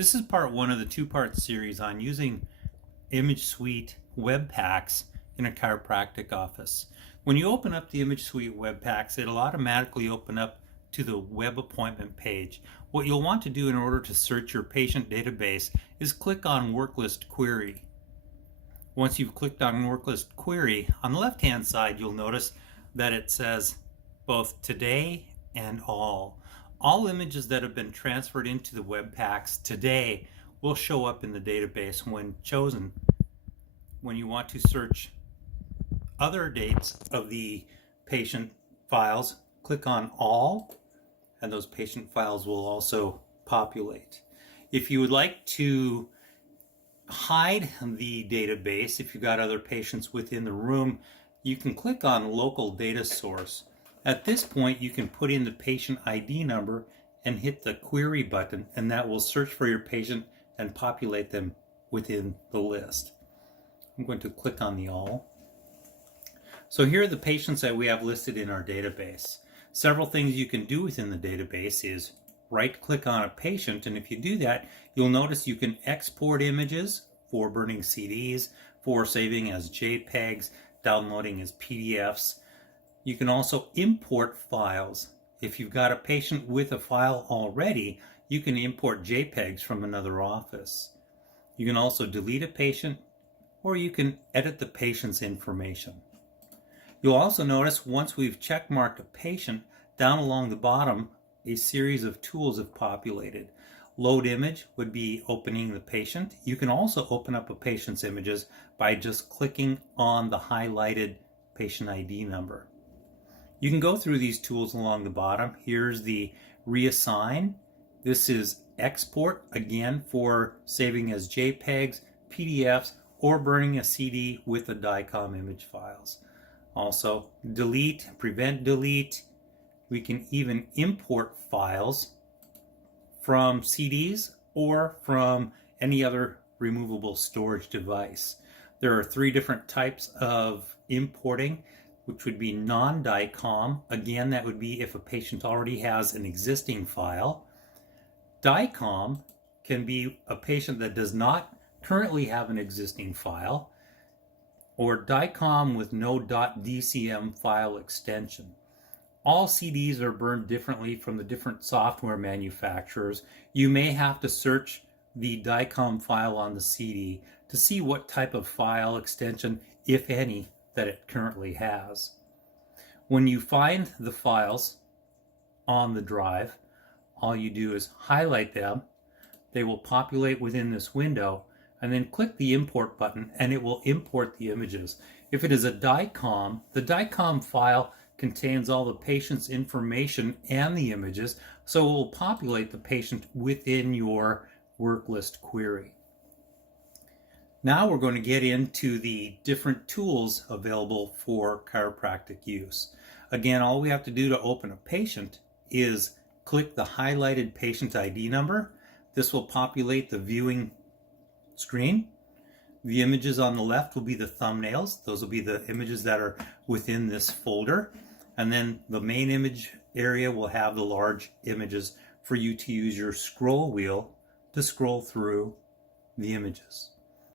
This is part one of the two-part series on using ImageSuite web packs in a chiropractic office. When you open up the ImageSuite web packs, it'll automatically open up to the web appointment page. What you'll want to do in order to search your patient database is click on Worklist Query. Once you've clicked on Worklist Query, on the left-hand side you'll notice that it says both today and all. All images that have been transferred into the web packs today will show up in the database when chosen. When you want to search other dates of the patient files, click on all, and those patient files will also populate. If you would like to hide the database, if you've got other patients within the room, you can click on Local Data Source. At this point, you can put in the patient ID number and hit the query button, and that will search for your patient and populate them within the list. I'm going to click on the all. So here are the patients that we have listed in our database. Several things you can do within the database is right-click on a patient, and if you do that, you'll notice you can export images for burning CDs, for saving as JPEGs, downloading as PDFs. You can also import files. If you've got a patient with a file already, you can import JPEGs from another office. You can also delete a patient, or you can edit the patient's information. You'll also notice once we've checkmarked a patient, down along the bottom, a series of tools have populated. Load image would be opening the patient. You can also open up a patient's images by just clicking on the highlighted patient ID number. You can go through these tools along the bottom. Here's the reassign. This is export, again for saving as JPEGs, PDFs, or burning a CD with the DICOM image files. Also, delete, prevent delete. We can even import files from CDs or from any other removable storage device. There are three different types of importing, which would be non-DICOM. Again, that would be if a patient already has an existing file. DICOM can be a patient that does not currently have an existing file, or DICOM with no .dcm file extension. All CDs are burned differently from the different software manufacturers. You may have to search the DICOM file on the CD to see what type of file extension, if any, that it currently has. When you find the files on the drive, all you do is highlight them. They will populate within this window, and then click the import button and it will import the images. If it is a DICOM, the DICOM file contains all the patient's information and the images, so it will populate the patient within your work list query. Now we're going to get into the different tools available for chiropractic use. Again, all we have to do to open a patient is click the highlighted patient ID number. This will populate the viewing screen. The images on the left will be the thumbnails. Those will be the images that are within this folder. And then the main image area will have the large images for you to use your scroll wheel to scroll through the images.